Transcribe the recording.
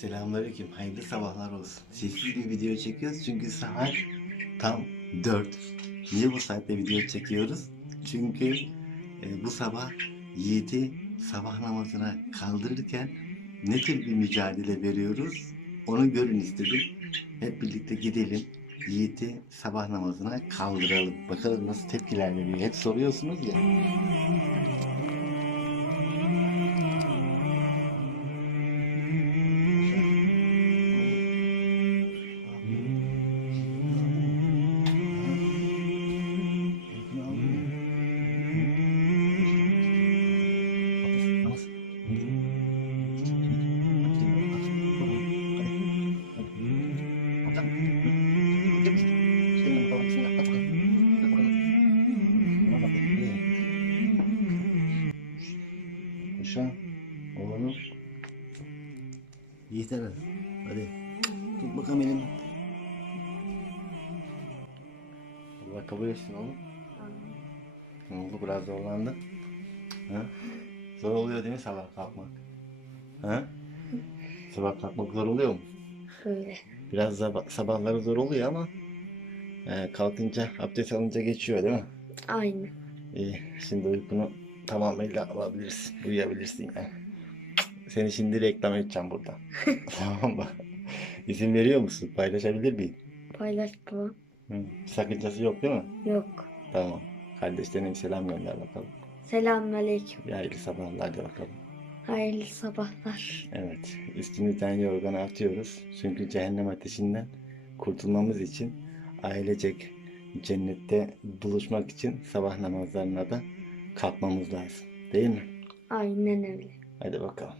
Selamünaleyküm. Hayırlı sabahlar olsun. Sessiz bir video çekiyoruz çünkü saat tam 4. Niye bu saatte video çekiyoruz? Çünkü e, bu sabah Yiğit'i sabah namazına kaldırırken ne tür bir mücadele veriyoruz onu görün istedim. Hep birlikte gidelim. Yiğit'i sabah namazına kaldıralım. Bakalım nasıl tepkiler veriyor. Hep soruyorsunuz ya. Kuşa, oğlum. Yiğit ara. Hadi. Tut bakalım elimi. Allah kabul etsin oğlum. Ne oldu biraz zorlandın? Ha? Zor oluyor değil mi sabah kalkmak? Ha? Sabah kalkmak zor oluyor mu? Böyle. Biraz sabah, sabahları zor oluyor ama e, kalkınca abdest alınca geçiyor değil mi? Aynı. İyi. Şimdi uykunu tamamıyla alabilirsin. Uyuyabilirsin yani. Seni şimdi reklam edeceğim burada. tamam mı? İzin veriyor musun? Paylaşabilir miyim? Paylaş baba. Hı. Sakıncası yok değil mi? Yok. Tamam. Kardeşlerine bir selam gönder bakalım. Selamünaleyküm. Bir hayırlı sabahlar hadi bakalım. Hayırlı sabahlar. Evet. Üstümüzden yorganı atıyoruz. Çünkü cehennem ateşinden kurtulmamız için ailecek cennette buluşmak için sabah namazlarına da kalkmamız lazım. Değil mi? Aynen öyle. Hadi bakalım.